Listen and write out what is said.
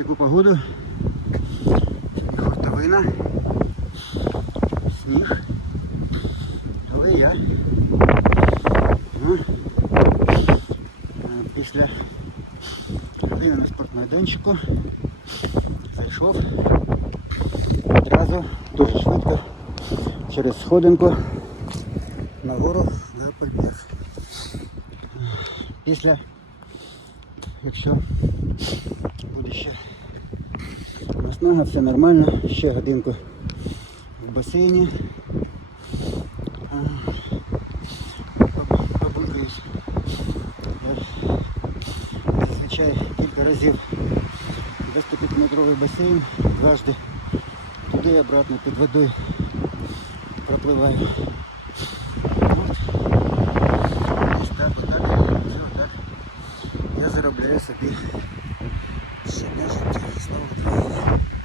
таку погоду і хуртовина, сніг, але я після години на спортмайданчику зайшов одразу дуже швидко через сходинку на гору на Арбайтен. Після, якщо буде ще наснага, все нормально, ще годинку в басейні. Побудуюсь. Я зазвичай кілька разів 25-метровий басейн, дважди туди і обратно під водою пропливаю. Ось так, отак, все так. Я заробляю собі щодня життя.